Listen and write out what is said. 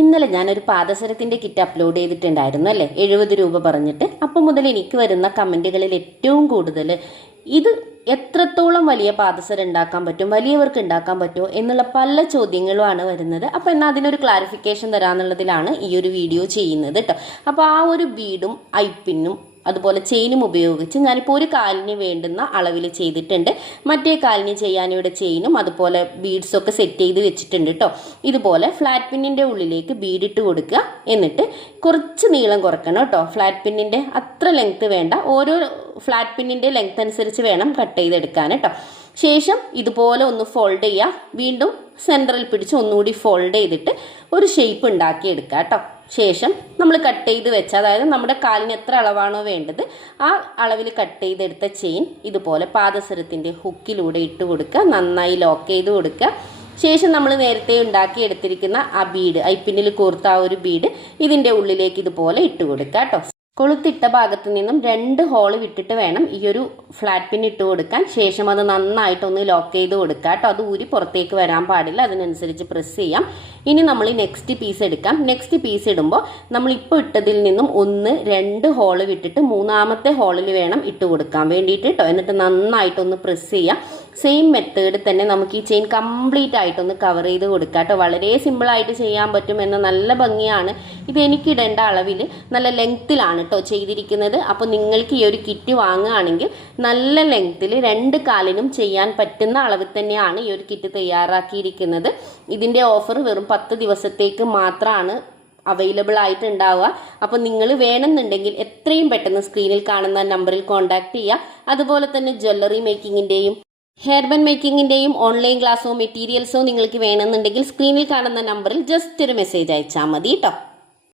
ഇന്നലെ ഞാനൊരു പാദസരത്തിന്റെ kit upload ചെയ്തിട്ടുണ്ടായിരുന്നു അല്ലേ? എഴുപത് രൂപ പറഞ്ഞിട്ട്. അപ്പം മുതൽ എനിക്ക് വരുന്ന കമന്റുകളിൽ ഏറ്റവും കൂടുതൽ ഇത് എത്രത്തോളം വലിയ പാദസരം ഉണ്ടാക്കാൻ പറ്റും വലിയവർക്ക് ഉണ്ടാക്കാൻ പറ്റുമോ എന്നുള്ള പല ചോദ്യങ്ങളുമാണ് വരുന്നത്. അപ്പോൾ എന്നാൽ അതിനൊരു ക്ലാരിഫിക്കേഷൻ തരാമെന്നുള്ളതിലാണ് ഈ ഒരു വീഡിയോ ചെയ്യുന്നത് കേട്ടോ അപ്പോൾ ആ ഒരു ബീഡും ഐപ്പിന്നും അതുപോലെ ചെയിനും ഉപയോഗിച്ച് ഞാനിപ്പോൾ ഒരു കാലിന് വേണ്ടുന്ന അളവിൽ ചെയ്തിട്ടുണ്ട്. മറ്റേ കാലിന് ചെയ്യാൻ ഇവിടെ ചെയിനും അതുപോലെ ബീഡ്സൊക്കെ സെറ്റ് ചെയ്ത് വെച്ചിട്ടുണ്ട് കേട്ടോ ഇതുപോലെ ഫ്ലാറ്റ് പിന്നിന്റെ ഉള്ളിലേക്ക് ബീഡിട്ട് കൊടുക്കുക. എന്നിട്ട് കുറച്ച് നീളം കുറക്കണം കേട്ടോ ഫ്ലാറ്റ് പിന്നിന്റെ അത്ര ലെങ്ത്ത് വേണ്ട. ഓരോ ഫ്ലാറ്റ് പിന്നിന്റെ ലെങ്ത് അനുസരിച്ച് വേണം കട്ട് ചെയ്തെടുക്കാൻ കേട്ടോ ശേഷം ഇതുപോലെ ഒന്ന് ഫോൾഡ് ചെയ്യുക. വീണ്ടും സെന്ററിൽ പിടിച്ച് ഒന്നുകൂടി ഫോൾഡ് ചെയ്തിട്ട് ഒരു ഷേപ്പ് ഉണ്ടാക്കിയെടുക്കുക കേട്ടോ ശേഷം നമ്മൾ കട്ട് ചെയ്ത് വെച്ച അതായത് നമ്മുടെ കാലിന് എത്ര അളവാണോ വേണ്ടത് ആ അളവിൽ കട്ട് ചെയ്തെടുത്ത ചെയിൻ ഇതുപോലെ പാദസരത്തിന്റെ ഹുക്കിലൂടെ ഇട്ട് കൊടുക്കുക നന്നായി ലോക്ക് ചെയ്ത് കൊടുക്കുക. ശേഷം നമ്മൾ നേരത്തെ ഉണ്ടാക്കി എടുത്തിരിക്കുന്ന ആ ബീഡ് ഐപ്പിന്നിൽ കോർത്ത ആ ഒരു ബീഡ് ഇതിന്റെ ഉള്ളിലേക്ക് ഇതുപോലെ ഇട്ട് കൊടുക്കുക കേട്ടോ. കൊളുത്തിട്ട ഭാഗത്ത് നിന്നും രണ്ട് ഹോൾ വിട്ടിട്ട് വേണം ഈ ഒരു ഫ്ലാറ്റ് പിൻ ഇട്ട് കൊടുക്കാൻ. ശേഷം അത് നന്നായിട്ടൊന്ന് ലോക്ക് ചെയ്ത് കൊടുക്കുക കേട്ടോ അത് ഊരി പുറത്തേക്ക് വരാൻ പാടില്ല. അതിനനുസരിച്ച് പ്രസ് ചെയ്യാം. ഇനി നമ്മൾ നെക്സ്റ്റ് പീസ് എടുക്കാം. നെക്സ്റ്റ് പീസ് ഇടുമ്പോൾ നമ്മൾ ഇപ്പോൾ ഇട്ടതിൽ നിന്നും ഒന്ന് രണ്ട് ഹോൾ വിട്ടിട്ട് മൂന്നാമത്തെ ഹോളിൽ വേണം ഇട്ട് കൊടുക്കാൻ വേണ്ടിയിട്ട് കേട്ടോ എന്നിട്ട് നന്നായിട്ടൊന്ന് പ്രസ് ചെയ്യാം. സെയിം മെത്തേഡ് തന്നെ നമുക്ക് ഈ ചെയിൻ കംപ്ലീറ്റ് ആയിട്ടൊന്ന് കവർ ചെയ്ത് കൊടുക്കാം കേട്ടോ. വളരെ സിമ്പിളായിട്ട് ചെയ്യാൻ പറ്റും എന്ന നല്ല ഭംഗിയാണ്. ഇത് എനിക്കിടേണ്ട അളവിൽ നല്ല ലെങ്ത്തിലാണ് കേട്ടോ ചെയ്തിരിക്കുന്നത്. അപ്പോൾ നിങ്ങൾക്ക് ഈ ഒരു കിറ്റ് വാങ്ങുകയാണെങ്കിൽ നല്ല ലെങ്ത്തിൽ രണ്ട് കാലിനും ചെയ്യാൻ പറ്റുന്ന അളവിൽ തന്നെയാണ് ഈ ഒരു കിറ്റ് തയ്യാറാക്കിയിരിക്കുന്നത്. ഇതിന്റെ ഓഫർ വെറും പത്ത് ദിവസത്തേക്ക് മാത്രമാണ് അവൈലബിൾ ആയിട്ടുണ്ടാവുക. അപ്പോൾ നിങ്ങൾ വേണമെന്നുണ്ടെങ്കിൽ എത്രയും പെട്ടെന്ന് സ്ക്രീനിൽ കാണുന്ന നമ്പറിൽ കോൺടാക്ട് ചെയ്യുക അതുപോലെ തന്നെ ജ്വല്ലറി മേക്കിങ്ങിന്റെയും ഹെയർ ബൻ മേക്കിങ്ങിന്റെയും ഓൺലൈൻ ക്ലാസ്സോ മെറ്റീരിയൽസോ നിങ്ങൾക്ക് വേണമെന്നുണ്ടെങ്കിൽ സ്ക്രീനിൽ കാണുന്ന നമ്പറിൽ ജസ്റ്റ് ഒരു മെസ്സേജ് അയച്ചാൽ മതി കേട്ടോ